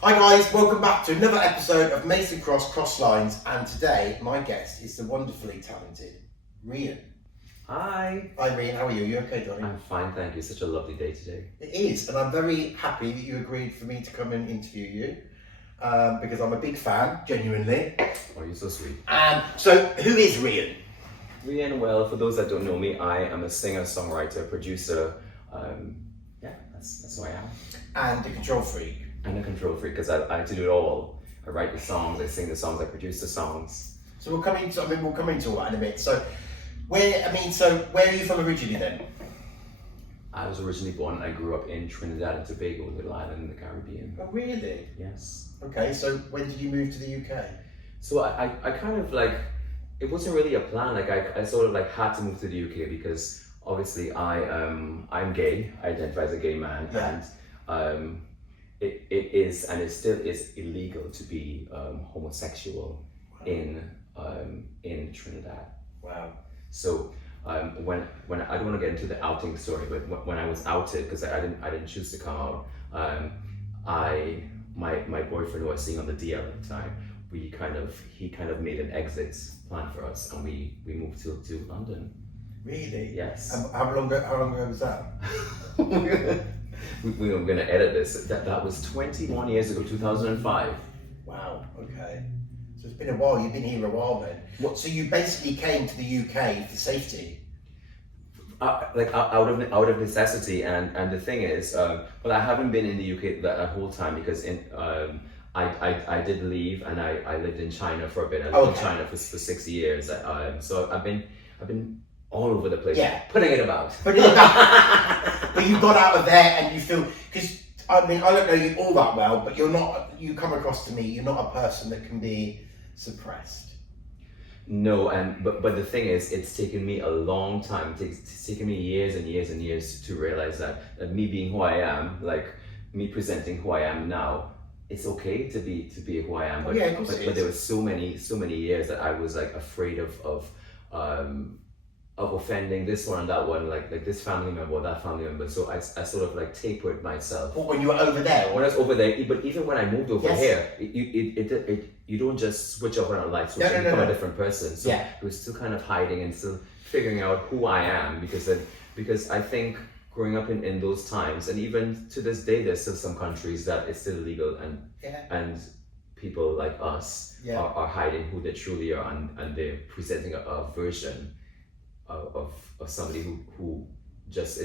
Hi guys, welcome back to another episode of Mason Cross Crosslines, and today my guest is the wonderfully talented Rhian. Hi. Hi Rhian, how are you? You okay, darling? I'm fine, thank you. Such a lovely day today. It is, and I'm very happy that you agreed for me to come and interview you because I'm a big fan, genuinely. Oh, you're so sweet. So, who is Rhian? Rhian, well, for those that don't know me, I am a singer, songwriter, producer. That's who I am. And a control freak. And a control freak, because I like to do it all. I write the songs, I sing the songs, I produce the songs. So we'll come into all that in a bit. So where are you from originally then? I was originally born, I grew up in Trinidad and Tobago, a little island in the Caribbean. Oh really? Yes. Okay, so when did you move to the UK? So I kind of like, it wasn't really a plan. Like I sort of like had to move to the UK because obviously I'm gay, I identify as a gay man, yeah. And it is and it still is illegal to be homosexual. Wow. in Trinidad. Wow. So when I don't want to get into the outing story, but when I was outed, because I didn't choose to come out, my boyfriend who I was seeing on the DL at the time, he kind of made an exit plan for us, and we moved to London. Really? Yes. How long ago was that? we were going to edit this. That was 21 years ago, 2005. Wow. Okay. So it's been a while. You've been here a while then. What? So you basically came to the UK for safety. Like out of necessity, and the thing is, well, I haven't been in the UK that whole time because I did leave, and I lived in China for a bit. I lived in China for 6 years. So I've been all over the place. Yeah. Putting it about. But you got out of there and you feel, because I don't know you all that well, but you come across to me, you're not a person that can be suppressed. No, but the thing is, it's taken me a long time. It's taken me years and years and years to realize that me being who I am, like me presenting who I am now, it's okay to be who I am. But but there were so many years that I was like afraid of offending this one and that one, like this family member or that family member. So I sort of like tapered myself. What, when you were over there? When I was over there, but even when I moved over here, you don't just switch off on a light switch and become a different person. So it was still kind of hiding and still figuring out who I am, because I think growing up in those times, and even to this day, there's still some countries that it's still illegal, and people like us are hiding who they truly are, and they're presenting a version of somebody who just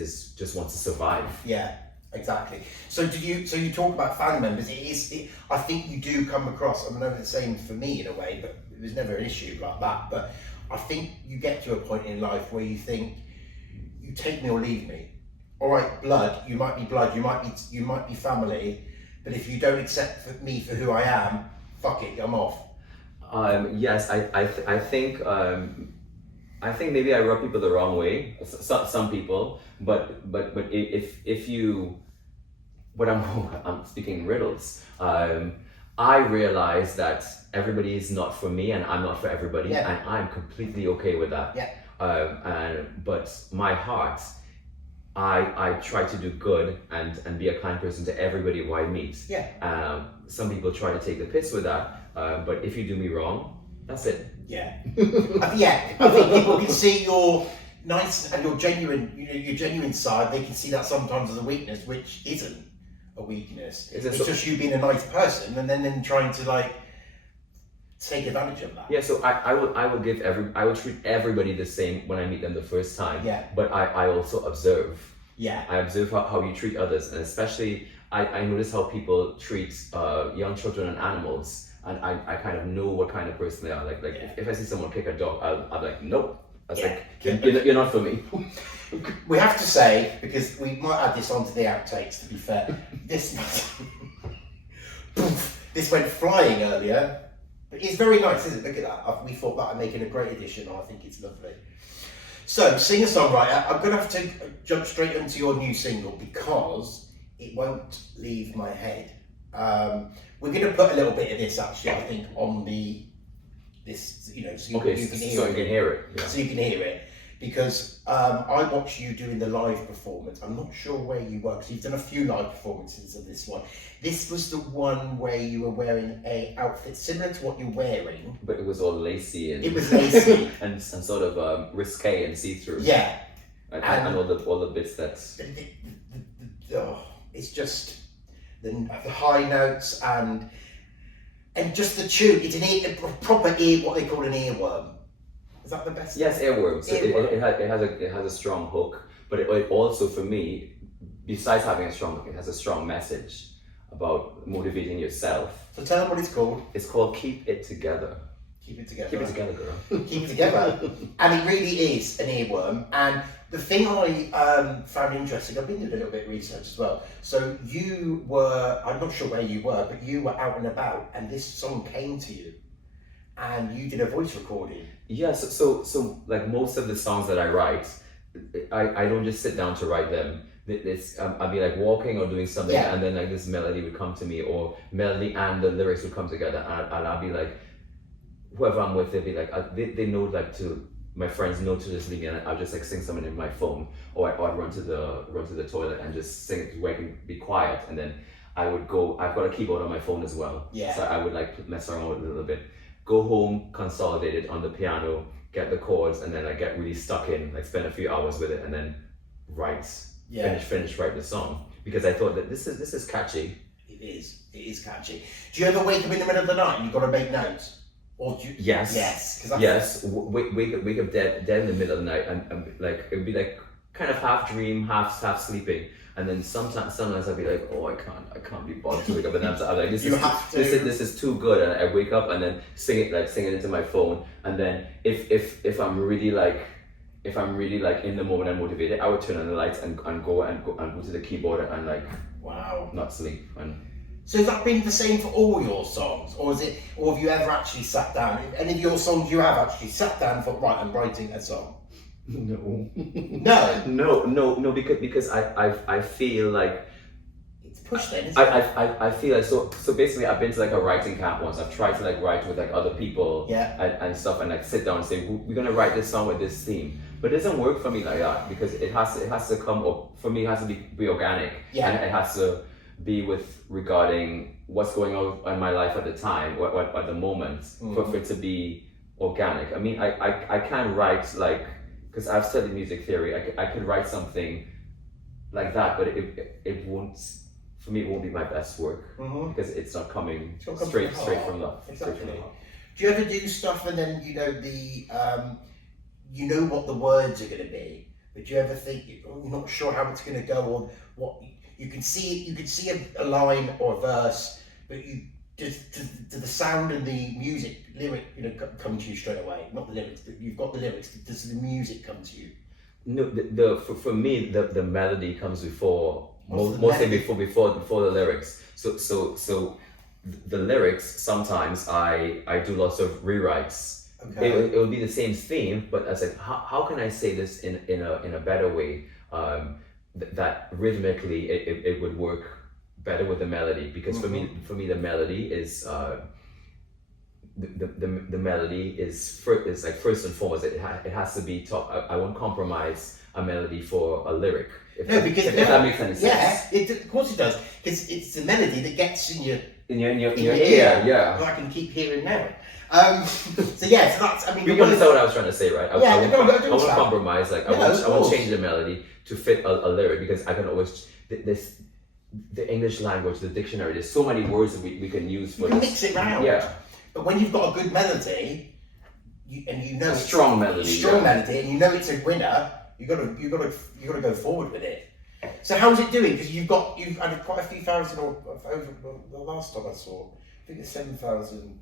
wants to survive. Yeah, exactly. So you talk about family members. I think you do come across. I mean, the same for me in a way, but it was never an issue like that. But I think you get to a point in life where you think, you take me or leave me. All right, blood. You might be blood. You might be family. But if you don't accept me for who I am, fuck it, I'm off. Yes, I think maybe I rub people the wrong way, some people, but if you, I'm speaking riddles. I realize that everybody is not for me, and I'm not for everybody, and I'm completely okay with that. Yeah. But my heart, I try to do good and be a kind person to everybody who I meet. Yeah. Some people try to take the piss with that, but if you do me wrong, that's it. Yeah. I think people can see your nice and your genuine side. They can see that sometimes as a weakness, which isn't a weakness. It's just you being a nice person, and then trying to like take advantage of that. Yeah. So I will treat everybody the same when I meet them the first time. Yeah. But I also observe. Yeah. I observe how you treat others, and especially I notice how people treat young children and animals. And I kind of know what kind of person they are. Like if I see someone kick a dog, I'll be like, nope. I was like, you're not for me. We have to say, because we might add this onto the outtakes, to be fair, this went flying earlier. But it's very nice, isn't it? Look at that. We thought that would make it a great addition. I think it's lovely. So, singer-songwriter, I'm going to have to jump straight into your new single because it won't leave my head. We're going to put a little bit of this actually, I think, on so you can hear it. Yeah. So you can hear it, because I watched you doing the live performance. I'm not sure where you were, because you've done a few live performances of this one. This was the one where you were wearing a outfit similar to what you're wearing. But it was all lacy and it was lacy and sort of risque and see-through. Yeah. And all the bits that it's just the high notes and just the tune. It's a proper what they call an earworm. Is that the best? Yes, earworm. So Earworm. it has a strong hook, but it also, for me, besides having a strong hook, it has a strong message about motivating yourself. So tell them what it's called. It's called Keep It Together. Keep it together. Keep it together, girl. Keep it together. And it really is an earworm. And the thing I found interesting, I've been doing a little bit of research as well. So you were, I'm not sure where you were, but you were out and about, and this song came to you, and you did a voice recording. Yeah, so like most of the songs that I write, I don't just sit down to write them. I'd be like walking or doing something, and then like this melody would come to me, or melody and the lyrics would come together, and I'd be like, whoever I'm with, they'd be like, they know, like, to my friends know to just leave me, and I'll just like sing something in my phone, or I'd run to the toilet and just sing it where I can be quiet, and then I would go. I've got a keyboard on my phone as well, so I would like mess around with it a little bit. Go home, consolidate it on the piano, get the chords, and then I get really stuck in, like spend a few hours with it, and then finish write the song, because I thought that this is catchy. It is catchy. Do you ever wake up in the middle of the night and you've got to make notes? Or do you... Yes. Yes. Wake up dead in the middle of the night, and like it would be like kind of half dream, half sleeping, and then sometimes I'd be like, oh, I can't be bothered to wake up, and I'm like, this is too good, and I wake up and then sing it into my phone, and then if I'm really like in the moment and motivated, I would turn on the lights and go to the keyboard and like not sleep. And so has that been the same for all your songs, or have you ever actually sat down? Any of your songs you have actually sat down for I'm writing a song? No. No, because I feel like it's pushed then. I feel like so basically I've been to like a writing camp once. I've tried to like write with like other people and stuff, and like sit down and say, we're gonna write this song with this theme. But it doesn't work for me like that, because it has to come up, for me it has to be organic, and it has to be with regarding what's going on in my life at the time, what at the moment, for it to be organic. I mean, I can't write like, because I've studied music theory, I could write something like that, but it won't, for me, it won't be my best work, because it's not coming straight from the heart. Do you ever do stuff and then you know what the words are going to be, but do you ever think you're not sure how it's going to go, or what you can see a line or a verse, but does the sound and the music lyric come to you straight away? Not the lyrics, but you've got the lyrics. Does the music come to you? No, for me the melody comes before, mostly before the lyrics. So the lyrics, sometimes I do lots of rewrites. Okay. It will be the same theme, but I was like, how can I say this in a better way, that rhythmically it would work better with the melody, because for me the melody is the melody is like first and foremost, it has to be top. I won't compromise a melody for a lyric. If that makes any sense. Yeah, of course it does, because it's the melody that gets in your ear. Yeah, I can keep hearing now. So that's, I mean, you understand what I was trying to say, right? I won't compromise. Like I won't change the melody to fit a lyric, because I can always the English language, the dictionary. There's so many words that we can use for this. Mix it round. Yeah. But when you've got a good melody, a strong melody, and you know it's a winner, you got to go forward with it. So how's it doing? Because you've had quite a few thousand over the last time I saw. I think it's 7,000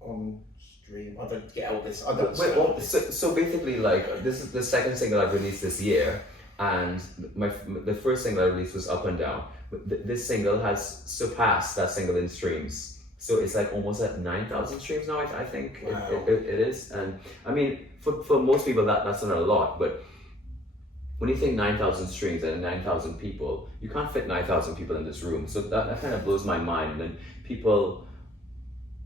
on stream. I don't get all this. I don't. So basically, like, this is the second single I've released this year, and the first single I released was Up and Down. But this single has surpassed that single in streams. So it's like almost at 9,000 streams now. I think it is, and I mean, for most people that's not a lot, but when you think 9,000 streams and 9,000 people, you can't fit 9,000 people in this room. So that kind of blows my mind. And then people,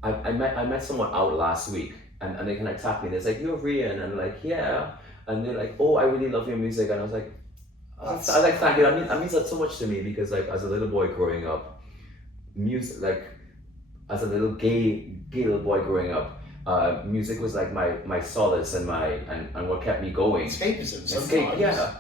I met someone out last week, and they kind of tapped me. They're like, "You're Rhian," and I'm like, "Yeah." and they're like, "Oh, I really love your music," and I was like, "Thank you." That means that so much to me because like as a little boy growing up, music like as a little gay little boy growing up, music was like my solace and and what kept me going. Escapism sometimes. Yeah.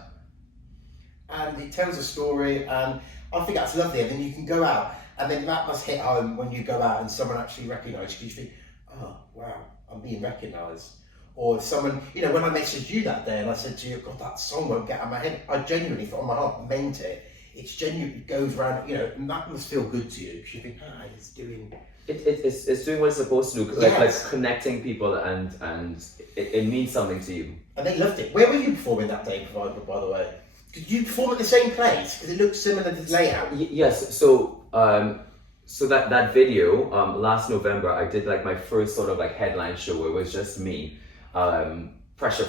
And it tells a story, and I think that's lovely. And then you can go out, and then that must hit home when you go out and someone actually recognises you. You think, oh wow, I'm being recognised. Or if someone, you know, when I messaged you that day and I said to you, God, that song won't get out of my head. I genuinely thought, on my heart, meant it. It's genuine, it goes around, you know, and that must feel good to you because you think, it's doing. It's doing what it's supposed to do, like connecting people, and it means something to you. And they loved it. Where were you performing that day, by the way? Did you perform at the same place? Because it looks similar to the layout. Yes. So that video last November, I did like my first sort of like headline show where it was just me. Pressure.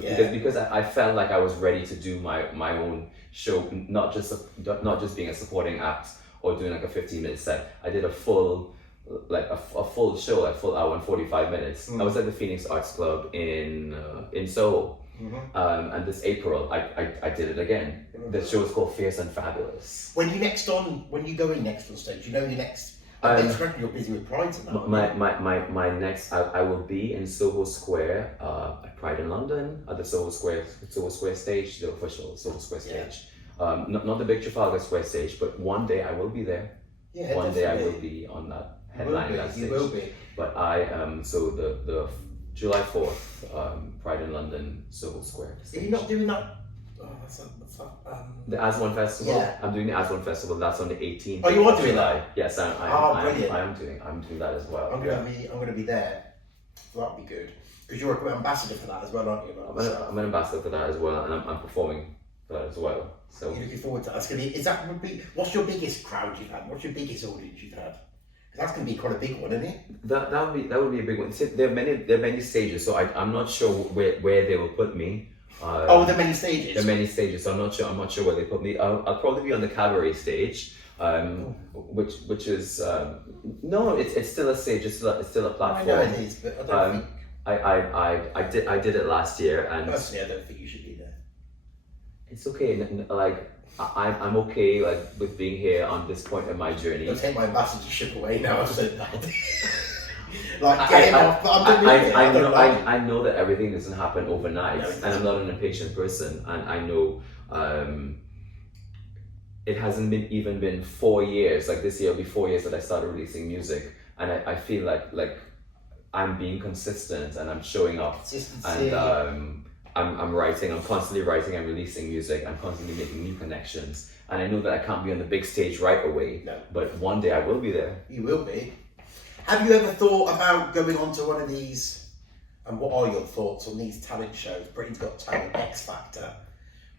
Yeah. Because I felt like I was ready to do my own show, not just being a supporting act or doing like a 15-minute set. I did a full show, like full hour and 45 minutes. I was at the Phoenix Arts Club in Soho. And this April, I did it again. The show is called Fierce and Fabulous. When you go in next on stage, you know your next. I bet you're busy with Pride tonight. My next, I will be in Soho Square at Pride in London at the Soho Square stage, the official Soho Square stage. Not the big Trafalgar Square stage, but one day I will be there. Yeah, one day I will be on that headline that stage. You will be. But I so the July 4th, Pride in London, Soho Square stage. Are you not doing that? The As1 Festival. Yeah. I'm doing the As1 Festival. That's on the 18th. Oh, you are doing July. that? Yes, brilliant. I'm doing that as well. I'm gonna be there. So that'll be good. Because you're an ambassador for that as well, aren't you? I'm an ambassador for that as well, and I'm performing for that as well. So you're looking forward to that. What's your biggest crowd you've had? What's your biggest audience you've had? Because that's going to be quite a big one, isn't it? That would be a big one. See, there are many stages, so I'm not sure where they will put me. There are many stages. There are many stages, so I'm not sure where they put me. I'll probably be on the cabaret stage, which is no, it's still a stage. It's still a platform. I know it is, but I don't think. I did it last year, and personally, I don't think you should be there. It's okay. Like I'm okay like with being here on this point in my journey. I'll take my ambassadorship away now. I've said that. I know that everything doesn't happen overnight, and I'm not an impatient person, and I know it hasn't even been 4 years. Like this year will be 4 years that I started releasing music, and I feel like I'm being consistent and I'm showing up, and I'm writing. I'm constantly writing and releasing music. I'm constantly making new connections, and I know that I can't be on the big stage right away. No. But one day I will be there. You will be. Have you ever thought about going on to one of these? And what are your thoughts on these talent shows? Britain's Got Talent, X Factor.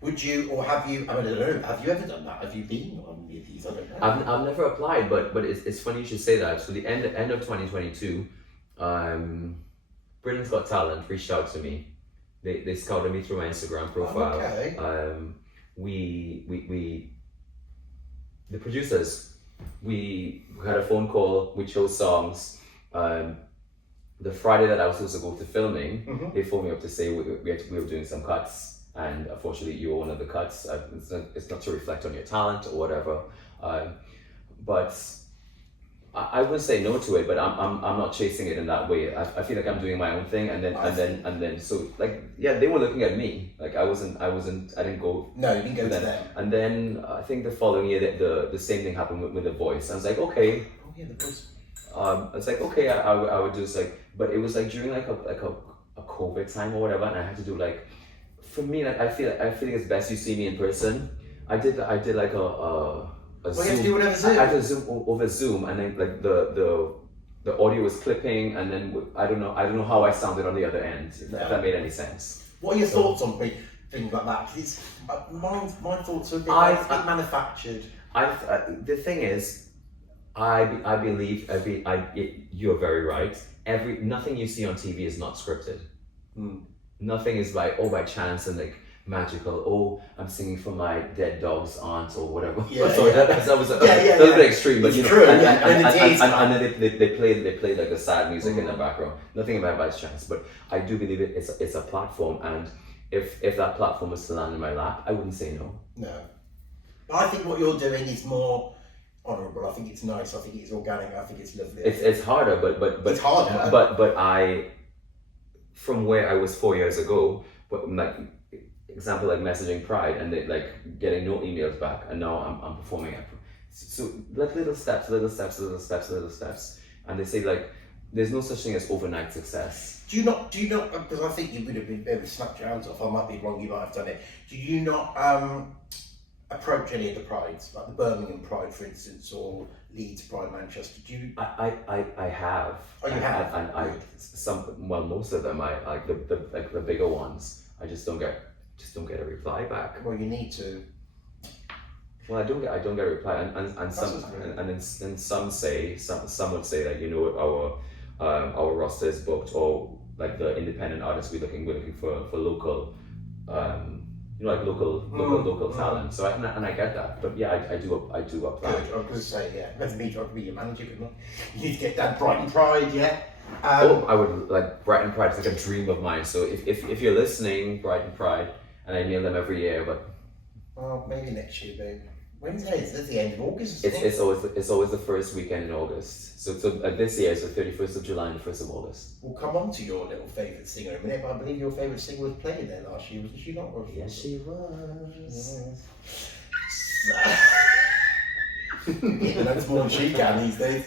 Would you, or have you? I mean, I don't know. Have you ever done that? Have you been on any of these? I don't know. I've never applied, but it's funny you should say that. So the end of 2022, Britain's Got Talent reached out to me. They scouted me through my Instagram profile. Okay. We the producers, we had a phone call. We chose songs. The Friday that I was supposed to go to filming, they phoned me up to say we were doing some cuts, and unfortunately you were one of the cuts. It's not to reflect on your talent or whatever, but I wouldn't say no to it, but I'm not chasing it in that way. I feel like I'm doing my own thing, and then so like yeah, they were looking at me like I didn't go. No, you didn't go to them. And then I think the following year the same thing happened with The Voice. I was like okay. Oh yeah, The Voice. I was like okay, I would just like, but it was like during like a COVID time or whatever, and I had to do like, for me like I feel like it's best you see me in person. I did like a Zoom. You have to do it over Zoom. I had to Zoom over Zoom, and then like the audio was clipping, and then I don't know how I sounded on the other end. If that made any sense. What are your thoughts on things like that? Because my thoughts are a bit manufactured. The thing is, I believe you're very right. Nothing you see on TV is not scripted. Nothing is by chance and like magical. Oh, I'm singing for my dead dog's aunt or whatever. Yeah, sorry, yeah. that was a bit extreme, but it's you know, true, and then they played like the sad music in the background. Nothing about by chance, but I do believe it's a platform, and if that platform was to land in my lap, I wouldn't say no. No. But I think what you're doing is more honourable. I think it's nice. I think it's organic. I think it's lovely. It's harder, but it's harder. But I, from where I was 4 years ago, but like example like messaging Pride and they like getting no emails back, and now I'm performing it. So like little steps, and they say like there's no such thing as overnight success. Do you not? Because I think you would have been able to snap your hands off. I might be wrong. You might have done it. Do you not approach any of the prides, like the Birmingham Pride, for instance, or Leeds Pride, Manchester? Do you? I have. Oh, you have. And most of them I like the bigger ones. I just don't get a reply back. Well, you need to. Well, I don't get a reply, and some would say that our roster is booked, or like the independent artists we're looking for local, local talent. So I get that, but yeah, I do apply. Good. I was going to say Maybe me to be your manager, couldn't I? You need to get that Brighton Pride, yeah. I would like Brighton Pride. It's like a dream of mine. So if you're listening, Brighton Pride, and I mail them every year, but well, maybe next year, babe. Wednesday is at the end of August. It's always the first weekend in August. So this year is the 31st of July and the 1st of August. We'll come on to your little favourite singer in a minute, but I believe your favourite singer was playing there last year, wasn't she not? Yes, she was. Yeah, that's more than she can these days.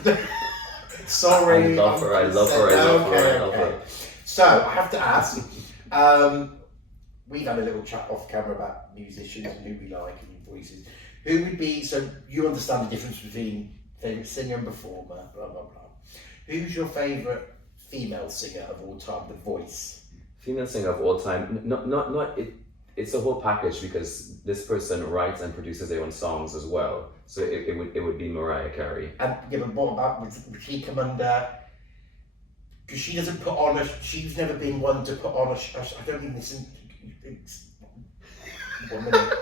Sorry. I love her. So I have to ask. We've had a little chat off camera about musicians and who we like and voices. Who would be, so you understand the difference between favourite singer and performer, blah, blah, blah. Who's your favourite female singer of all time, the voice? Female singer of all time, it's a whole package, because this person writes and produces their own songs as well. So it would be Mariah Carey. And yeah, but what about, would she come under, because she doesn't put on she's never been one to put on I don't even listen, 1 minute.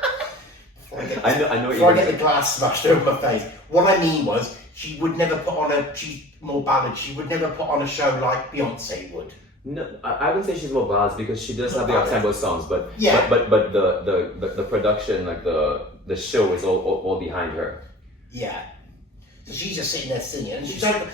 I know. Before I get the glass smashed over my face. What I mean was, she would never put on she's more balanced. She would never put on a show like Beyonce would. No, I wouldn't say she's more balanced, because she does have the up-tempo songs, but yeah. But the production, like the show, is all behind her. Yeah. So she's just sitting there singing, and she's had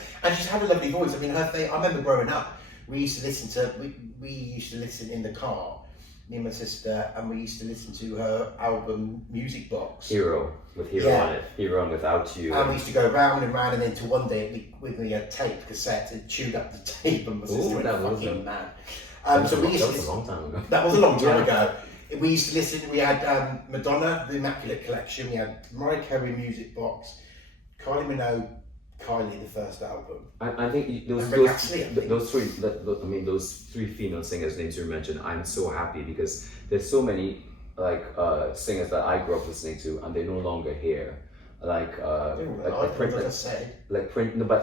a lovely voice. I mean, I remember growing up, we used to listen in the car, me and my sister, and we used to listen to her album Music Box. Hero, with Hero on it. Hero and Without You. And we used to go round and round, and then to one day we had tape cassette and chewed up the tape, and my sister went fucking mad. That was a long time ago. That was a long time ago. We used to listen, we had Madonna, The Immaculate Collection, we had Mariah Carey Music Box, Kylie Minogue, Kylie, the first album. I think those three female singers' names you mentioned, I'm so happy, because there's so many singers that I grew up listening to, and they're no longer here. But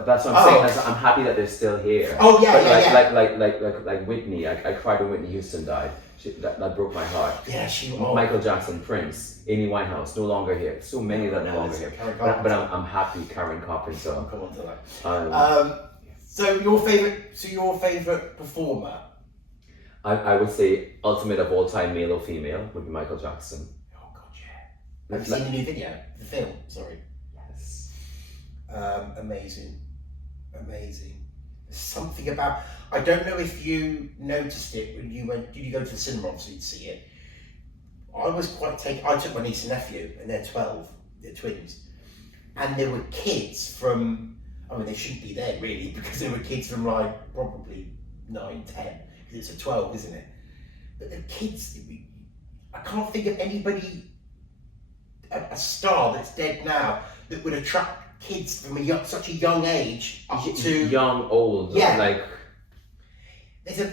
that's what I'm saying. I'm happy that they're still here. Oh yeah, Like Whitney. I cried when Whitney Houston died. That broke my heart. Yeah, Michael Jackson, Prince, Amy Winehouse, no longer here. So many that are no longer here. But I'm happy. Karen Carpenter. I'll come on to that. So your favorite performer? I would say ultimate of all time, male or female, would be Michael Jackson. Oh God, yeah. Have you seen the new video? The film, sorry. Yes. Amazing. There's something about, I don't know if you noticed it when you went, did you go to the cinema obviously to see it? I was quite taken, I took my niece and nephew, and they're 12, they're twins. And there were kids from, I mean they shouldn't be there really, because there were kids from like probably 9, 10, because it's a 12, isn't it? But the kids, I can't think of anybody, a star that's dead now, that would attract kids from such a young age up to young, old, yeah. Like there's a.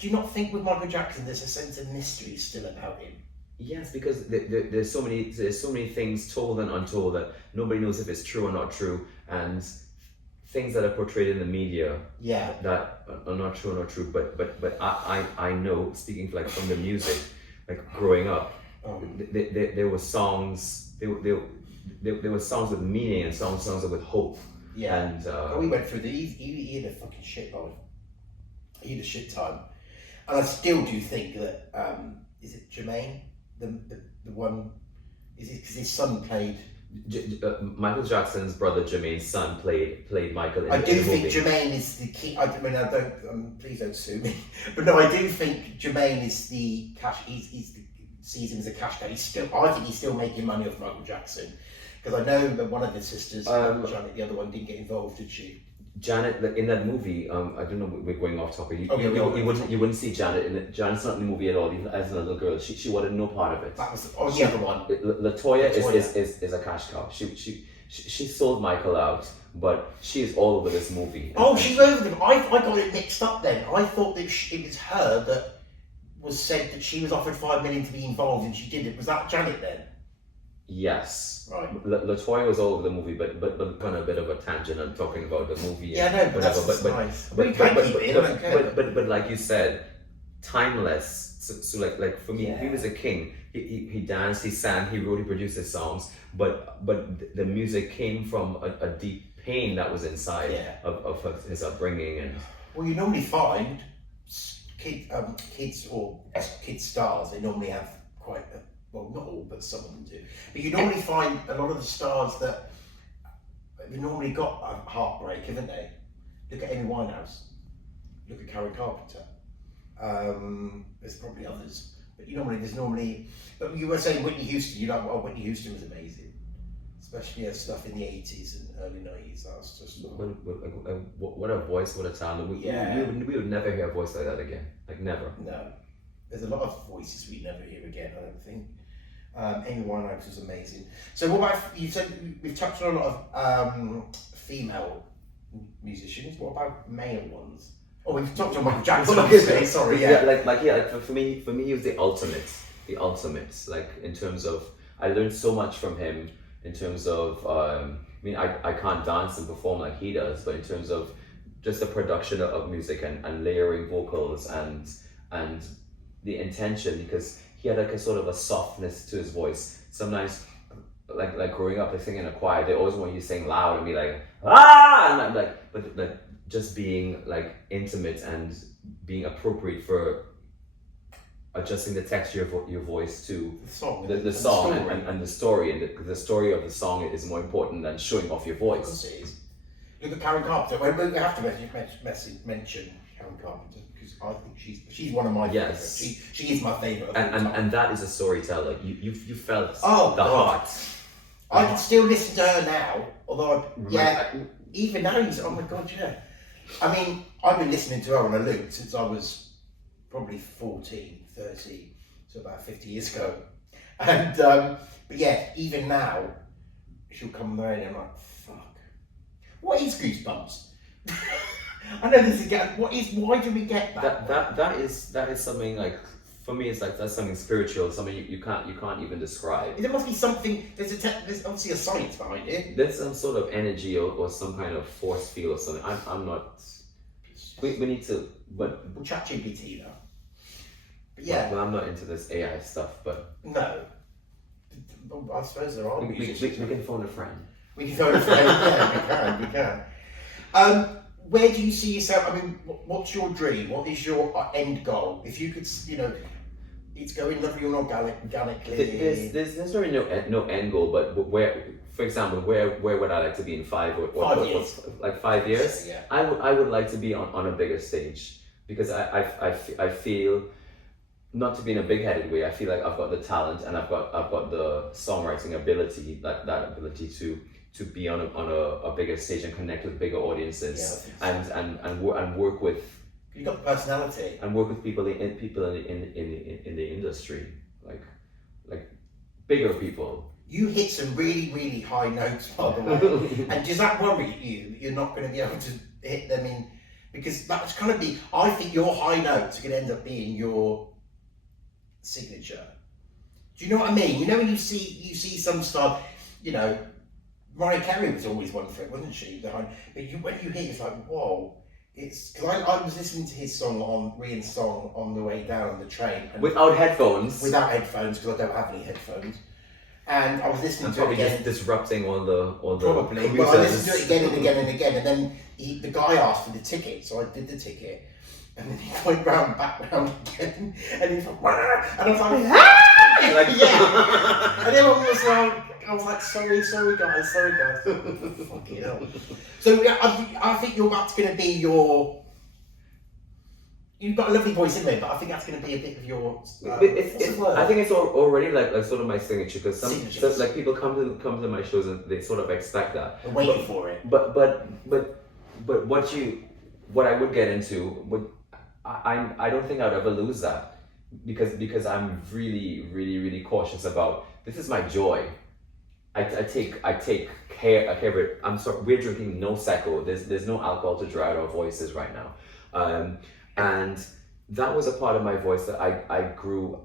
Do you not think with Michael Jackson there's a sense of mystery still about him? Yes, because there's so many things told and untold that nobody knows if it's true or not true, and things that are portrayed in the media that are not true or not true. But I know, speaking like from the music, like growing up, there were songs. There were songs with meaning and songs with hope. Yeah. And we went through he had a fucking shit life. He had a shit time. And I still do think that is it Jermaine? The one, is it because his son played? Michael Jackson's brother Jermaine's son played Michael in I the do movie. think Jermaine is the key. I mean, I don't. Please don't sue me. But no, I do think Jermaine is the cash. Sees him as a cash cow. I think he's still making money off Michael Jackson, because I know that one of the sisters, Janet, the other one, didn't get involved, did she? Janet, in that movie, I don't know. We're going off topic. You wouldn't see Janet in it. Janet's not in the movie at all. Even as a little girl, she wanted no part of it. That was the other one. Latoya is a cash cow. She sold Michael out, but she is all over this movie. She's over them. I got it mixed up then. I thought that it was her that was said that she was offered $5 million to be involved, and she didn't. Was that Janet then? Yes. Right. Latoya was all over the movie, but kind of a bit of a tangent. I'm talking about the movie. Yeah, no, but that's nice. But like you said, timeless. So like for me, he was a king. He danced, he sang, he wrote, he produced his songs. But the music came from a deep pain that was inside of his upbringing. And well, you normally find kids stars. They normally have quite a, well, not all, but some of them do. But you normally find a lot of the stars that have normally got a heartbreak, haven't they? Look at Amy Winehouse. Look at Karen Carpenter. There's probably others, but there's normally. But you were saying Whitney Houston. You're like, well, Whitney Houston was amazing, especially her stuff in the 80s and early 90s. That was just. What a voice! What a talent! We would never hear a voice like that again. Like never. No, there's a lot of voices we never hear again. I don't think. Amy Winehouse was amazing. So what about, you said we've touched on a lot of female musicians. What about male ones? Oh, we've talked on Michael Jackson, obviously. Sorry, yeah. For me, he was the ultimate. Like in terms of, I learned so much from him. In terms of, I can't dance and perform like he does, but in terms of just the production of music and layering vocals and the intention, because he had like a sort of a softness to his voice. Sometimes, like growing up, like singing in a choir, they always want you to sing loud and be like, ah, and I'm like, but just being like intimate and being appropriate for adjusting the texture of your voice to the song and the story, and the story of the song is more important than showing off your voice. Of course it is. Look at Karen Carpenter. We have to mention Karen Carpenter, because I think she's one of my favourites. She is my favourite. And that is a storyteller. You felt the God. heart. I can still listen to her now, although even now oh my God, yeah. I mean, I've been listening to her on a loop since I was probably 14, 13, so about 50 years ago. And but yeah, even now, she'll come there and I'm like, fuck. What is Goosebumps? I know this again. Why do we get that? That is something like, for me, it's like that's something spiritual, something you can't even describe. There must be something. There's obviously a science behind it. There's some sort of energy or some kind of force field or something. I'm not. We need to, but we'll chat GPT though. But yeah. Well, I'm not into this AI stuff, but no. I suppose there are. We can phone a friend. We can phone a friend. Yeah, we can. Where do you see yourself? I mean, what's your dream? What is your end goal? If you could, it's going lovely or organically. There's really no end goal, but where, for example, where would I like to be in 5 or 5 years? Like 5 years? Yeah. I would like to be on a bigger stage, because I feel, not to be in a big-headed way, I feel like I've got the talent and I've got the songwriting ability, that ability to be on a bigger stage and connect with bigger audiences, and work with. You've got the personality. And work with people in the industry, like bigger people. You hit some really, really high notes, by the way. And does that worry you that you're not going to be able to hit them in? Because that's kind of I think your high notes are going to end up being your signature. Do you know what I mean? When you see some stuff, Mariah Carey was always one for it, wasn't she? But when you hear, it's like, whoa. It's because I was listening to Rhian's song on the way down on the train. Without headphones? Without headphones, because I don't have any headphones. And I was listening to it again. Just disrupting all the probably. Well, I listened to it again and again and again, and then the guy asked for the ticket, so I did the ticket. And then he went back round again, and he's like, "Wah!" And I was like, "Ah!" Like, yeah. And everyone was like, I was like, sorry guys. Fucking hell. So yeah, I think that's going to be your. You've got a lovely voice in there, but I think that's going to be a bit of your. I think it's already like sort of my signature because Signature. like people come to my shows and they sort of expect that. They're waiting for it. But what I would get into I don't think I'd ever lose that because I'm really cautious about this is my joy. I take care of it. I'm sorry, we're drinking no Secco. There's no alcohol to dry out our voices right now. And that was a part of my voice that I grew.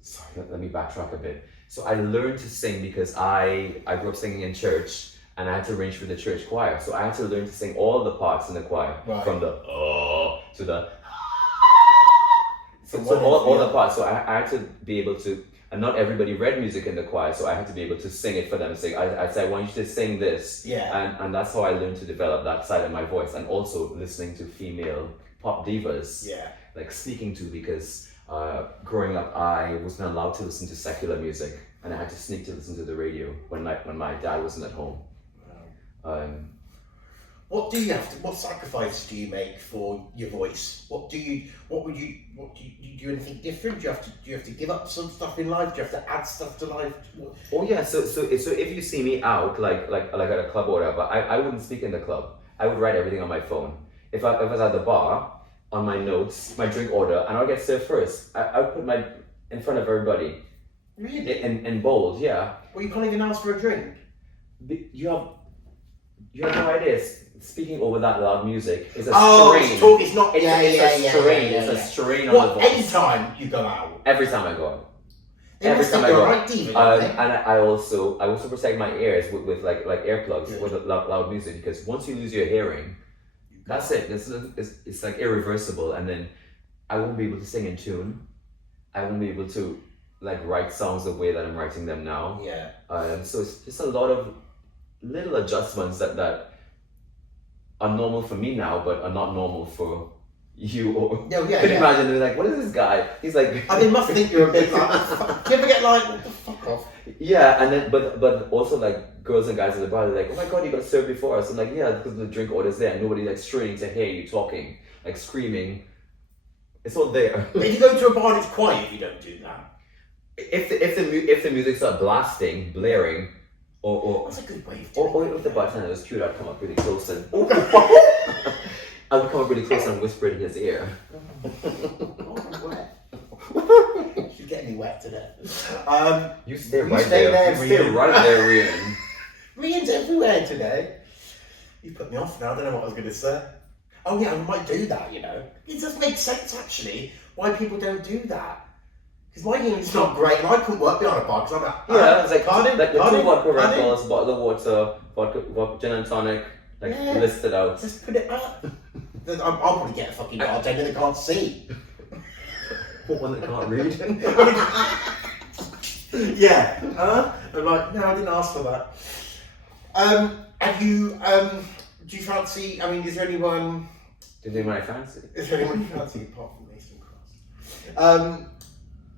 Sorry, let me backtrack a bit. So I learned to sing because I grew up singing in church and I had to arrange for the church choir. So I had to learn to sing all the parts in the choir, from the to the so all the parts. So I had to be able to, and not everybody read music in the choir, so I had to be able to sing it for them. Say, I said, I want you to sing this. Yeah. And that's how I learned to develop that side of my voice, and also listening to female pop divas. Yeah. Like speaking to, because growing up I wasn't allowed to listen to secular music, and I had to sneak to listen to the radio when my dad wasn't at home. Wow. What sacrifices do you make for your voice? What do you do anything different? Do you have to give up some stuff in life? Do you have to add stuff to life? Oh yeah, so if you see me out like at a club or whatever, I wouldn't speak in the club. I would write everything on my phone. If I was at the bar, on my notes, my drink order, and I'll get served first. I would put in front of everybody. Really? In bold, yeah. Well, you can't even ask for a drink. You have no idea. Speaking over that loud music is a strain. It's not. It's a strain. It's a strain on the voice. Anytime you go out. Every time I go out. Every time I go out. And I also protect my ears with like earplugs with loud music, because once you lose your hearing, that's it. It's like irreversible, and then I won't be able to sing in tune. I won't be able to like write songs the way that I'm writing them now. Yeah. So it's just a lot of little adjustments that are normal for me now, but are not normal for you. Or can you imagine? They're like, what is this guy? He's like, they must think you're a bit like. Do you ever get like, what the fuck off? Yeah, and then but also like girls and guys at the bar, they're like, oh my god, you got served before us. I'm like, yeah, because the drink order's there, and nobody like straining to hear you talking, like screaming. It's all there. If you go to a bar and it's quiet, you don't do that. If the music starts blasting, blaring, or that's a good way of doing or if the bartender was cute, I'd come up really close and I would come up really close and whisper in his ear. She's getting me wet today. You stay right there. You stay right there, Rhian. Rhian's everywhere today. You put me off now. I don't know what I was going to say. Oh yeah, I might do that. You know, it does make sense actually why people don't do that. Because my hearing's not great, and I couldn't work behind a bar because I'm like, it's like the two vodka Red Bulls, bottle of water, vodka gin and tonic, listed out. Just put it up. I'll probably get a fucking bartender that can't see. One that can't read. Yeah. I'm like, no, I didn't ask for that. Have you? Do you fancy? I mean, is there anyone? Is there anyone I fancy? Is there anyone you fancy apart from Mason Cross?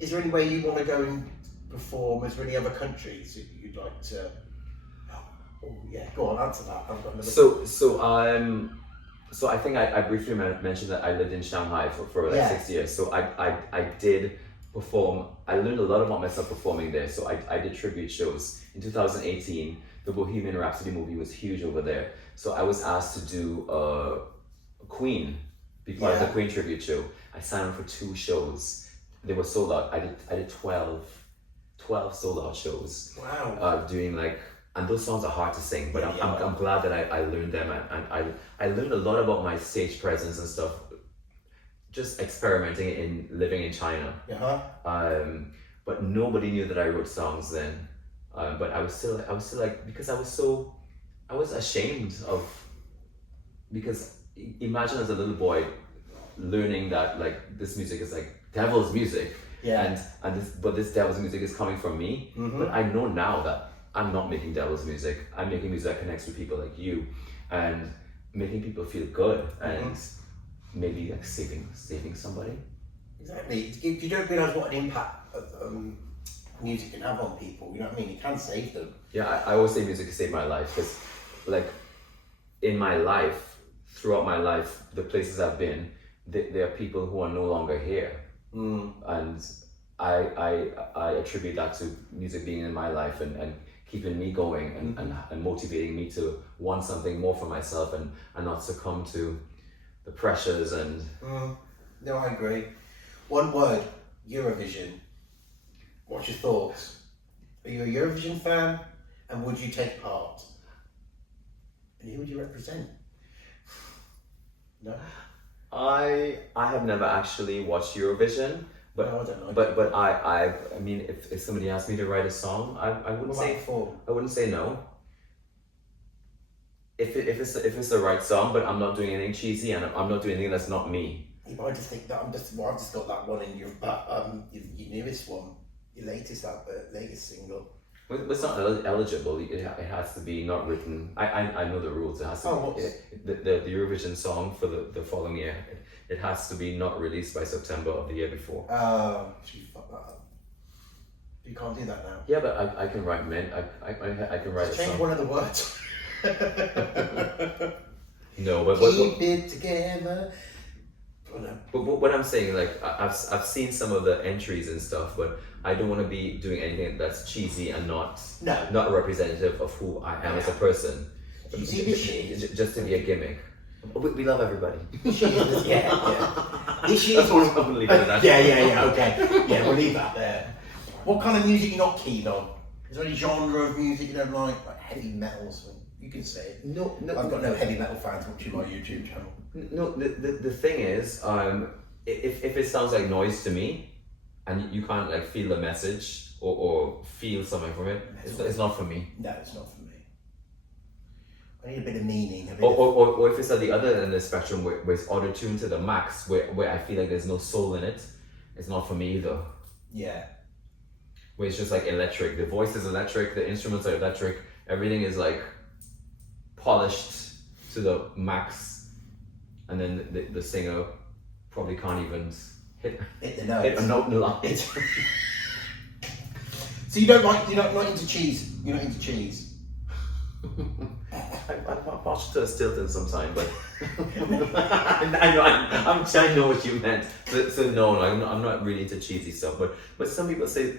Is there any way you want to go and perform? Is there any other countries that you'd like to? Oh yeah, go on, answer that. I've got another. So I think I briefly mentioned that I lived in Shanghai for like 6 years. So I did perform. I learned a lot about myself performing there. So I did tribute shows. In 2018, the Bohemian Rhapsody movie was huge over there. So I was asked to do Queen, be part of the Queen tribute show. I signed up for 2 shows. They were sold out. I did 12 sold out shows. Wow. Doing like, and those songs are hard to sing, but I'm glad that I learned them, and I learned a lot about my stage presence and stuff, just experimenting in living in China. But nobody knew that I wrote songs then. But I was still like, because I was ashamed of, because imagine as a little boy learning that like this music is like devil's music, and this devil's music is coming from me. But I know now that I'm not making devil's music. I'm making music that connects with people like you, and making people feel good. And maybe like saving somebody. Exactly. You don't realise what an impact music can have on people. You know what I mean? It can save them. Yeah, I always say music can save my life because, like, in my life, throughout my life, the places I've been, there are people who are no longer here, and I attribute that to music being in my life and keeping me going and motivating me to want something more for myself and not succumb to the pressures and. No, I agree. One word: Eurovision. What's your thoughts? Are you a Eurovision fan, and would you take part? And who would you represent? No. I have never actually watched Eurovision, but No, I don't know. but I mean, if somebody asked me to write a song, I wouldn't say no. If it's the right song, but I'm not doing anything cheesy and I'm not doing anything that's not me. Yeah, I just think that I've just got that one in your newest one, your latest single. Well, it's not eligible. It has to be not written. I know the rules. It has to be, the Eurovision song for the following year. It has to be not released by September of the year before. Gee, fuck that up. You can't do that now. Yeah, but I can write I can write a change song. one of the words. No, but keep it together. But what I'm saying, like, I've seen some of the entries and stuff, but I don't want to be doing anything that's cheesy and not representative of who I am as a person. You see this shit? Just to be a gimmick. We love everybody. This year's, This year's I'm gonna leave it at that. Yeah, okay. Yeah, we'll leave that there. What kind of music you're not keen on? Is there any genre of music you don't like heavy metal? So you can say it. No. I've got no heavy metal fans watching my YouTube channel. No, the thing is, if it sounds like noise to me, and you can't like feel the message or feel something from it, it's not for me. No, it's not for me. I need a bit of meaning. Or if it's at the other end of the spectrum where it's auto-tuned to the max, where I feel like there's no soul in it, it's not for me either. Yeah. Where it's just like electric. The voice is electric, the instruments are electric, everything is like polished to the max. And then the singer probably can't even hit the notes. Hit a note in the line. So you're not into cheese. You're not into cheese. I watched Stilton sometime, but I know what you meant. So no, I'm not really into cheesy stuff. But some people say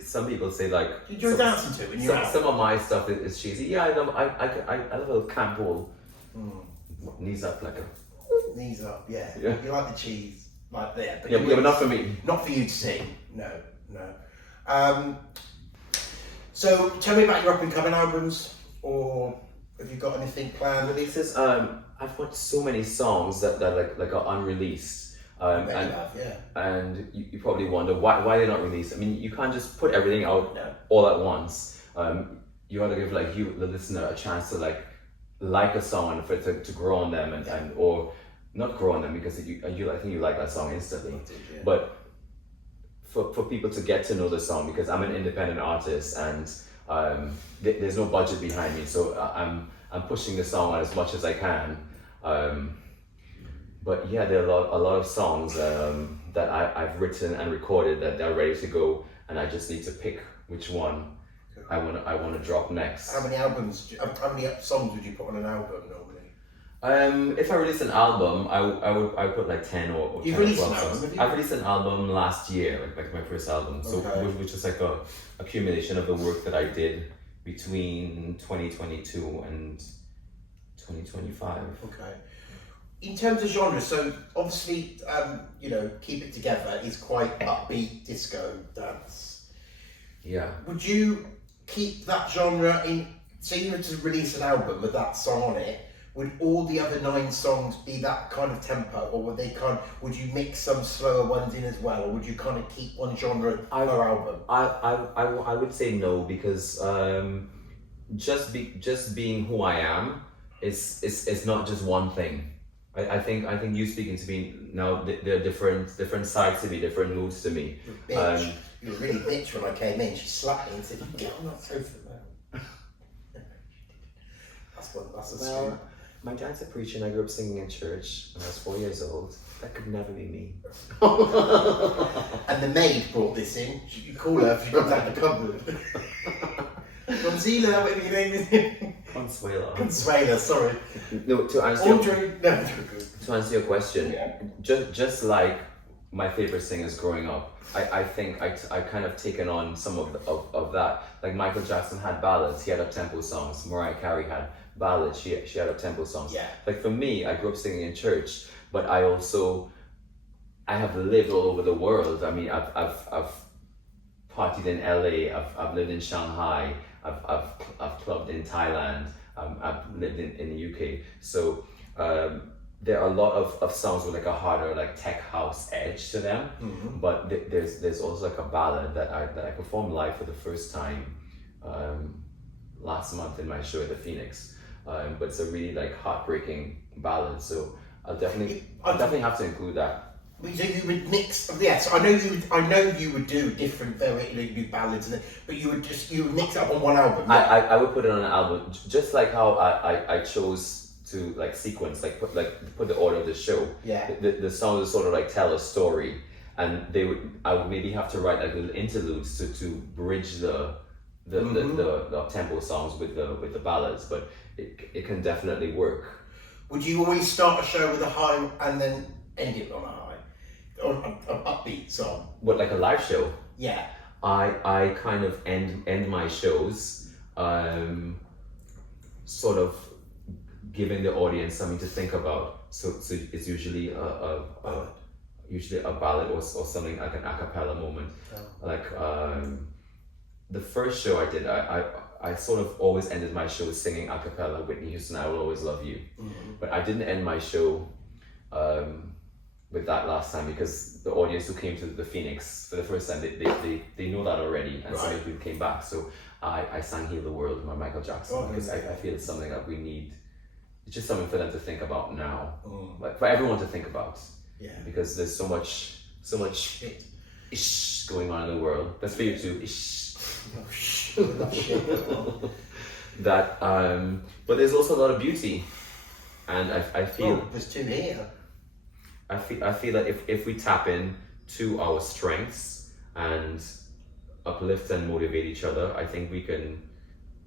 like. You're dancing to it when you're out. Some of my stuff is cheesy. Yeah, I love a little camp roll. Knees up like a. Knees up, yeah. You like the cheese, like there. But but not for me. Not for you to sing. No. So tell me about your up and coming albums, or have you got anything planned? Releases. I've got so many songs that like are unreleased. And you probably wonder why they're not released. I mean, you can't just put everything out all at once. You ought to give like you, the listener, a chance to like a song and for it to grow on them and or not grow on them because I think you like that song instantly. But for people to get to know the song, because I'm an independent artist and there's no budget behind me, so I'm pushing the song out as much as I can. But yeah, there are a lot of songs that I've written and recorded that they're ready to go, and I just need to pick which one I want to drop next. How many songs would you put on an album normally? If I release an album, I would put like 10 or 10 You've released an album, have you? I've released an album last year, like my first album. So which is like a accumulation of the work that I did between 2022 and 2025. Okay. In terms of genre, so obviously, Keep It Together is quite upbeat disco dance. Yeah. Would you keep that genre in? Say you were to release an album with that song on it, would all the other 9 songs be that kind of tempo, or would you mix some slower ones in as well, or would you kind of keep one genre per album? I would say no, because just being who I am is not just one thing. I think you speaking to me now, there are different sides to me, different moods to me. Bitch. You were really bitch when I came in. She slapped me and said, "Get on that sofa now." That's a My dad's a preacher and I grew up singing in church when I was 4 years old. That could never be me. And the maid brought this in. You call her if she comes out the cupboard. Concealer, whatever your name is. Consuela. Consuela, sorry. No, to answer your question, just like my favorite singers growing up, I think I kind of taken on some of that. Like Michael Jackson had ballads, he had up-tempo songs. Mariah Carey had ballads, she had up-tempo songs. Yeah. Like for me, I grew up singing in church, but I have lived all over the world. I mean, I've partied in LA, I've lived in Shanghai, I've clubbed in Thailand, I've lived in the UK. So there are a lot of songs with like a harder like tech house edge to them. Mm-hmm. But there's also like a ballad that I performed live for the first time last month in my show at the Phoenix. But it's a really like heartbreaking ballad. So I'll definitely have to include that. So you would mix, yes. I know you would do different do ballads, but you would mix it up on one album. Yeah? I would put it on an album, just like how I chose to like sequence, put the order of the show. Yeah. The songs would sort of like tell a story, and I would maybe have to write like little interludes to bridge the tempo songs with the ballads, but it can definitely work. Would you always start a show with a high and then end it on a high? Or an upbeat song? What, like a live show? Yeah. I kind of end my shows sort of giving the audience something to think about. So it's usually a ballad or something like an a cappella moment. Oh. Like the first show I did, I sort of always ended my show singing a cappella Whitney Houston, I Will Always Love You. Mm-hmm. But I didn't end my show with that last time because the audience who came to the Phoenix for the first time, they know that already, and so many people came back. So I sang Heal the World by Michael Jackson because I feel it's something that we need. It's just something for them to think about now, like for everyone to think about. Yeah. Because there's so much shit ish going on in the world. That's for you too. Ish. That but there's also a lot of beauty, and I feel there's two here. I feel that if we tap in to our strengths and uplift and motivate each other, I think we can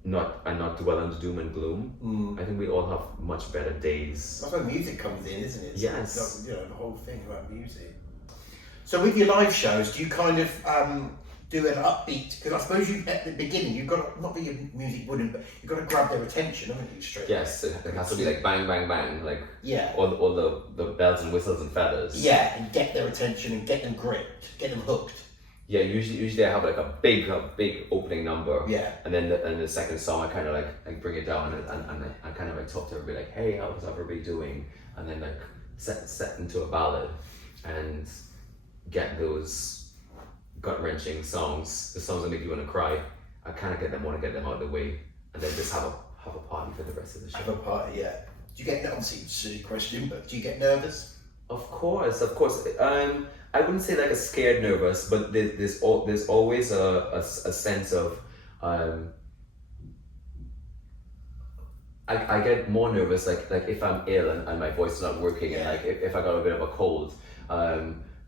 not dwell on the doom and gloom. I think we all have much better days. That's where music comes in, isn't it? Yes. It's, the whole thing about music. So with your live shows, do you kind of do an upbeat? Because I suppose you at the beginning you've got to, not that your music wouldn't, but you've got to grab their attention, haven't you? Straight. Yes, it has to be like bang, bang, bang, like all the bells and whistles and feathers. Yeah, and get their attention and get them gripped, get them hooked. Yeah, usually I have like a big opening number. Yeah. And then the second song I kind of like bring it down and I kind of like talk to everybody like, hey, how's everybody doing? And then like set into a ballad and get those gut-wrenching songs, the songs that make you want to cry. I kind of want to get them out of the way and then just have a party for the rest of the show. Have a party, yeah. Do you get, obviously it's a silly question, but do you get nervous? Of course. I wouldn't say like a scared nervous, but there's always a sense of I get more nervous like if I'm ill and my voice is not working and like if I got a bit of a cold.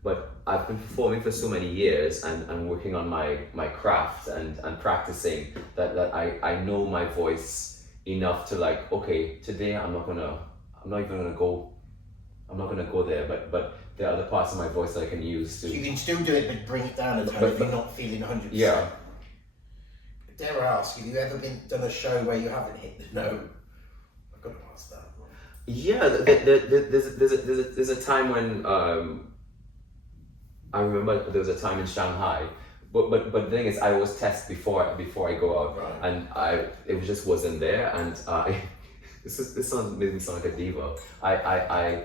But I've been performing for so many years and working on my craft and practicing that I know my voice enough to like, okay, today I'm not gonna go there, but there are other parts of my voice that I can use to. You can still do it, but bring it down a tone if you're not feeling 100%. Yeah. Dare I ask, have you ever done a show where you haven't hit the note? I've got to ask that. Yeah, there's a time when I remember there was a time in Shanghai, but the thing is I always test before I go out, right. And it just wasn't there, and this made me sound like a diva. I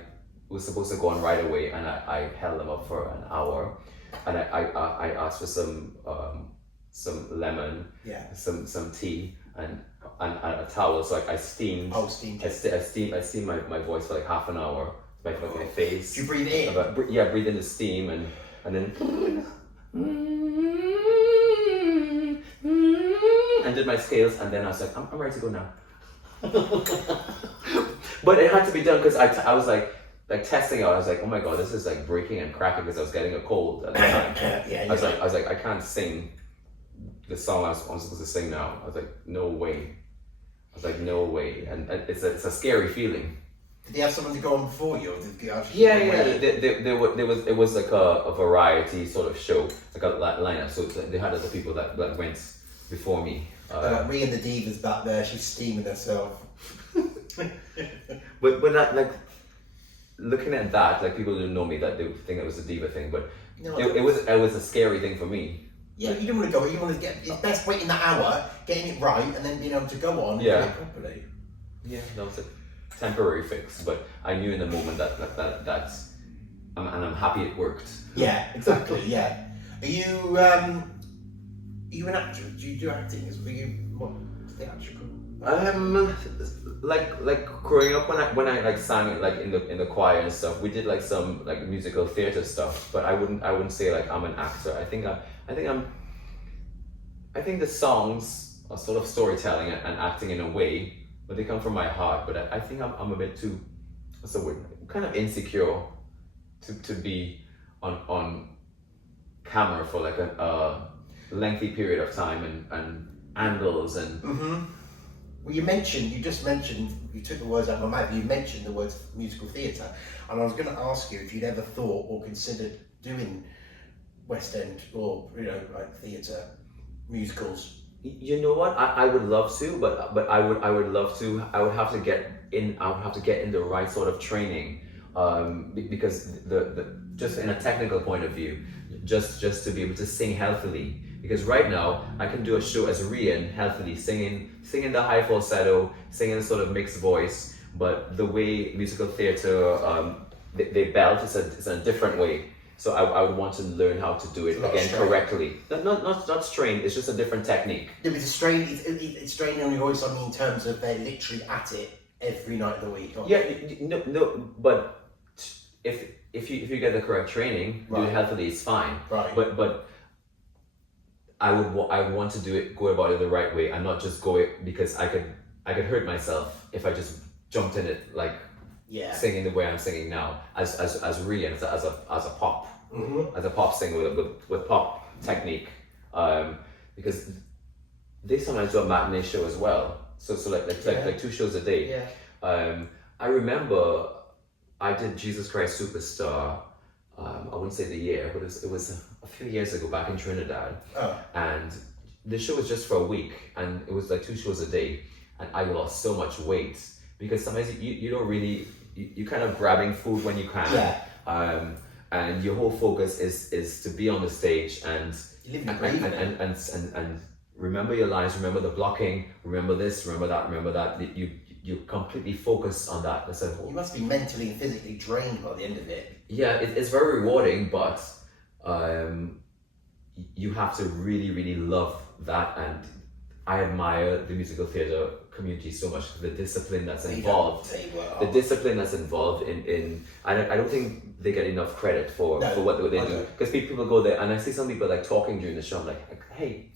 was supposed to go on right away, and I held them up for an hour, and I asked for some lemon, some tea, and a towel. So I steamed. Oh, steamed. I steamed my voice for like half an hour. My face. Did you breathe in? Breathe in the steam and then and did my scales, and then I was like, I'm ready to go now. But it had to be done because I was like testing out. I was like, oh my god, this is like breaking and cracking because I was getting a cold at the time. Yeah, I was like, I can't sing the song I'm supposed to sing now. I was like, no way. I was like, no way, and it's a scary feeling. Did they have someone to go on before you? Or did you yeah. It was like a variety sort of show, like a lineup. So they had other people that went before me. Like Rhian the Diva's back there. She's steaming herself. but that, like, looking at that, like, people didn't know me, that they would think it was a diva thing, but no, it was a scary thing for me. Yeah, you don't want to go. You want to get. It's best waiting that hour, getting it right, and then being able to go on and do it properly. Yeah, that was a temporary fix, but I knew in the moment that's and I'm happy it worked. Yeah, exactly. Yeah. Are you an actor? Do you do acting? Are you what theatrical? Like growing up when I like sang like in the choir and stuff, we did like some like musical theater stuff, but I wouldn't say like I'm an actor. I think the songs are sort of storytelling and acting in a way, but they come from my heart. But I think I'm a bit too, what's the word? Kind of insecure to be on camera for like a lengthy period of time and angles and. Mm-hmm. Well, you just mentioned, you took the words out of my mouth, you mentioned the words musical theatre, and I was going to ask you if you'd ever thought or considered doing West End or, like theatre, musicals. You know what? I would love to, but I would love to. I would have to get in the right sort of training, because the just in a technical point of view, just to be able to sing healthily. Because right now I can do a show as Rhian healthily, singing the high falsetto, singing a sort of mixed voice. But the way musical theatre they belt is a different way. So I would want to learn how to do it again correctly. Not strain. It's just a different technique. There was a strain. It's straining on your voice. I mean, in terms of they're literally at it every night of the week. Yeah. No. But if you get the correct training, do it healthily, it's fine. Right. But I would want to go about it the right way and not just go it because I could hurt myself if I just jumped in it like singing the way I'm singing now as Rhian as a pop as a pop singer with pop technique, because they sometimes do a matinee show as well, so like 2 shows a day. I remember I did Jesus Christ Superstar. I wouldn't say the year, but it was a few years ago back in Trinidad. And the show was just for a week, and it was like 2 shows a day, and I lost so much weight because sometimes you don't really you kind of grabbing food when you can, and your whole focus is to be on the stage and remember your lines, remember the blocking, remember this, remember that. You completely focus on that. You must be mentally and physically drained by the end of it. Yeah, it's very rewarding, but you have to really, really love that. And I admire the musical theatre community so much. The discipline that's involved. The discipline that's involved in I don't think they get enough credit for what they do. Because people go there, and I see some people like talking during the show. I'm like, hey,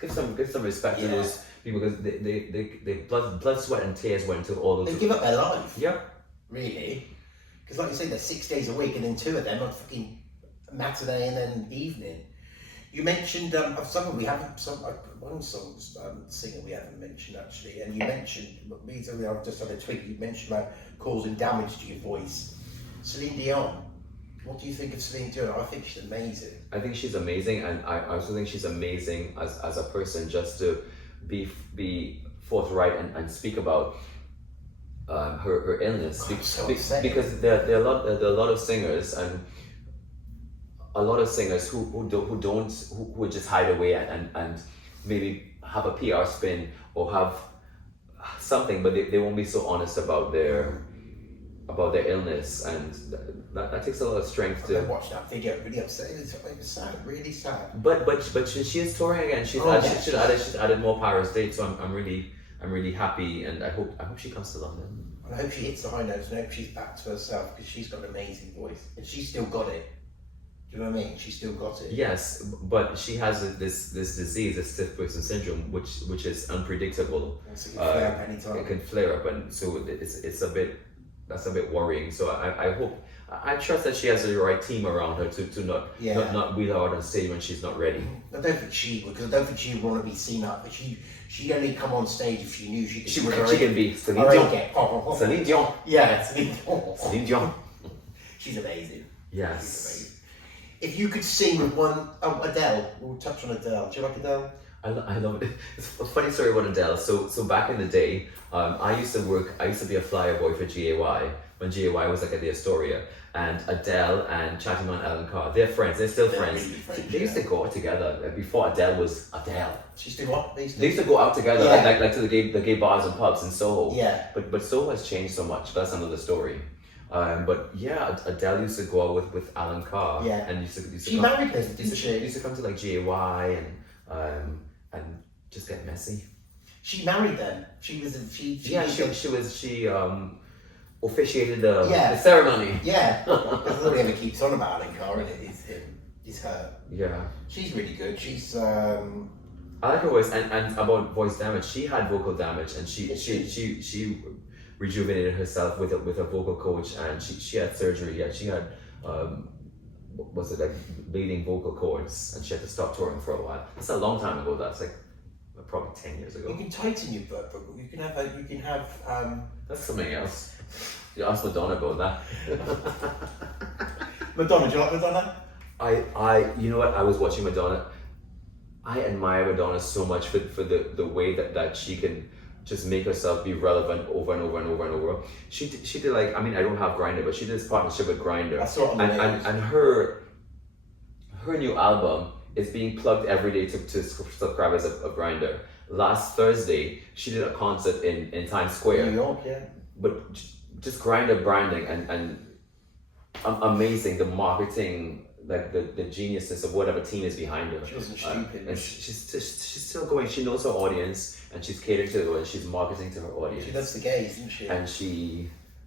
give some respect to those people, because they blood, sweat and tears went into all those. They give up their life. Yeah. Really? Because like you say, there's 6 days a week, and then 2 of them are fucking matinee and then evening. You mentioned one singer we haven't mentioned actually, and you mentioned recently, I've just had a tweet. You mentioned about causing damage to your voice. Celine Dion. What do you think of Celine Dion? I think she's amazing. I think she's amazing, and I also think she's amazing as a person, just to be forthright and speak about her illness, because there are a lot of singers and a lot of singers who would just hide away and maybe have a PR spin or have something, but they won't be so honest about their illness, and that takes a lot of strength I watched that video, really upset. It was sad, really sad. But she is touring again. She's added more Paris dates, so I'm really happy, and I hope she comes to London. And I hope she hits the high notes, and I hope she's back to herself, because she's got an amazing voice, and she's still got it. Do you know what I mean? She's still got it. Yes, but she has this disease, this stiff person syndrome, which is unpredictable. It can flare up anytime. It can flare up, and so it's a bit that's a bit worrying. So I hope, I trust that she has the right team around her to not wheel her out on stage when she's not ready. I don't think she would, because I don't think she would want to be seen up. But she'd only come on stage if she knew she could. She can be Celine Dion. Celine Dion. Yeah, Celine Dion. Celine Dion. She's amazing. Yes. She's amazing. If you could sing with one, Adele. We'll touch on Adele. Do you like Adele? I love it. It's a funny story about Adele. So back in the day, I used to be a flyer boy for GAY when GAY was like at the Astoria, and Adele and Chatterman Alan Carr, they're friends. They're still friends. Really friends. They used to go out together like, before Adele was Adele. She used to what? They used to go out together, like to the gay bars and pubs in Soho. Yeah. But Soho has changed so much. That's another story. But yeah, Adele used to go out with Alan Carr. Yeah. And used to she married him, didn't she? Used to come to like GAY and just get messy. She married them. She officiated the ceremony. Yeah. That's all he ever keeps on about Alan Carr, and it's him. It's her. Yeah. She's really good. She's I like her voice, and about voice damage. She had vocal damage, and she rejuvenated herself with a vocal coach, and she had surgery. Yeah, she had was it like bleeding vocal cords, and she had to stop touring for a while. It's a long time ago. That's like probably 10 years ago. You can tighten your vocal. You can have. That's something else. You ask Madonna about that. Madonna, do you like Madonna? You know what? I was watching Madonna. I admire Madonna so much for the way that she can just make herself be relevant over and over and over and over. She did like, I mean, I don't have Grindr, but she did this partnership with Grindr. And her new album is being plugged every day to subscribers of Grindr. Last Thursday, she did a concert in Times Square. New York, yeah. But just Grindr branding and amazing, the marketing, like the geniusness of whatever team is behind her. She wasn't stupid. And she's still going. She knows her audience, and she's catering to the audience. She's marketing to her audience. She loves the gays, doesn't she? And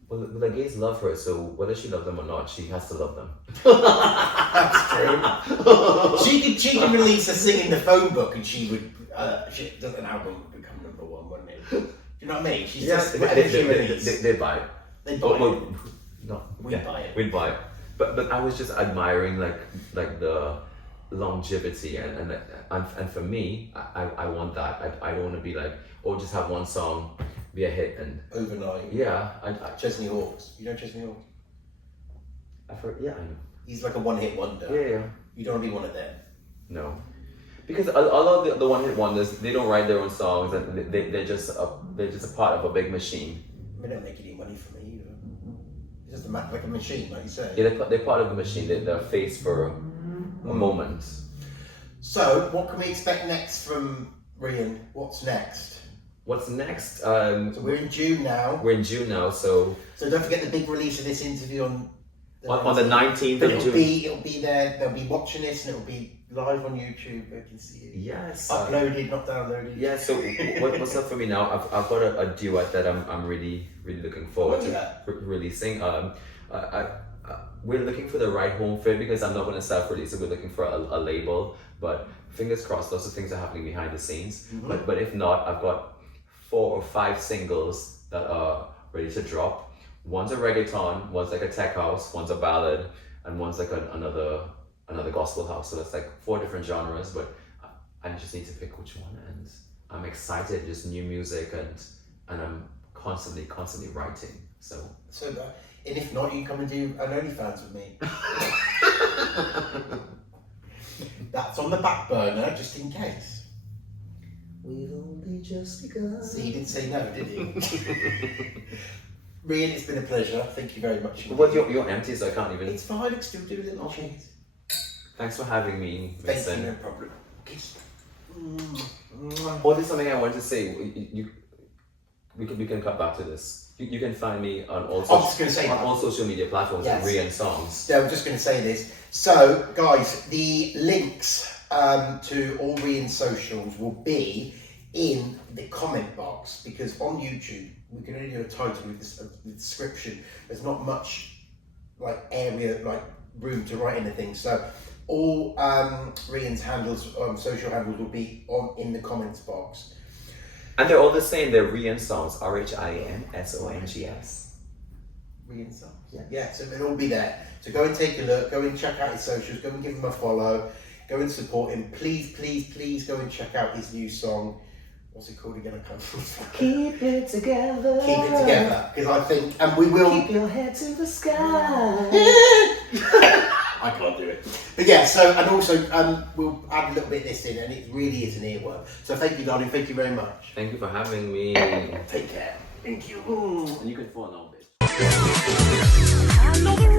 well, the gays love her, so whether she loves them or not, she has to love them. That's true. she can release a Sing in the Phone book, and she would. An album would become #1, wouldn't it? Do you know what I mean? She's just they buy it. They buy it. No, we'd buy it. We'd buy it. But I was just admiring like the longevity and for me, I want that. I don't want to be like, just have one song be a hit and overnight. Yeah, Chesney Hawkes. You know Chesney Hawkes? I've heard. Yeah, I know. He's like a one-hit wonder. Yeah. You don't want to be one of them. No, because a lot of the one-hit wonders, they don't write their own songs, and they're just a part of a big machine. They don't make any money for me either. It's just like a machine, like you say. Yeah, they're part of the machine. They're a face for a moment. So, what can we expect next from Rhian? What's next? What's next? So we're in June now. So don't forget the big release of this interview on the 19th of June. It'll be there. They'll be watching this, and it'll be live on YouTube. You can see it. Yes. Uploaded, not downloaded. Yeah. So what's up for me now? I've got a duet that I'm really looking forward to releasing. We're looking for the right home fit because I'm not going to self-release it. We're looking for a label, but fingers crossed, lots of things are happening behind the scenes. Mm-hmm. But if not, I've got 4 or 5 singles that are ready to drop. One's a reggaeton, one's like a tech house, one's a ballad, and one's like another gospel house. So that's like 4 different genres, but I just need to pick which one. And I'm excited, just new music, and I'm constantly writing. And if not, you can come and do an OnlyFans with me. That's on the back burner, just in case. We've only just begun. See, he didn't say no, did he? Rhian, it's been a pleasure. Thank you very much. Well, you're empty, so I can't even. It's fine. I can still do a little cheese. Thanks for having me, Vincent. Thank you, no problem. Kiss. There's something I want to say. We can cut back to this. You can find me on all social media platforms, yes. Rhian Songs. So I'm just going to say this. So, guys, the links to all Rhian socials will be in the comment box, because on YouTube we can only do a title with the description. There's not much like area, like room to write anything. So all Rhian's handles, social handles, will be in the comments box. And they're all the same. They're Rhian Songs, RHIAN SONGS. Rhian songs. Yeah, so it'll all be there. So go and take a look, go and check out his socials, go and give him a follow, go and support him. Please, please, please go and check out his new song. What's it called again? I can't remember. Keep it together. Keep it together, because I think, and we will. Keep your head to the sky. I can't do it. But yeah, so, and also, we'll add a little bit of this in, and it really is an earworm. So thank you, darling. Thank you very much. Thank you for having me. Take care. Thank you. And you can fall now, bitch. I know the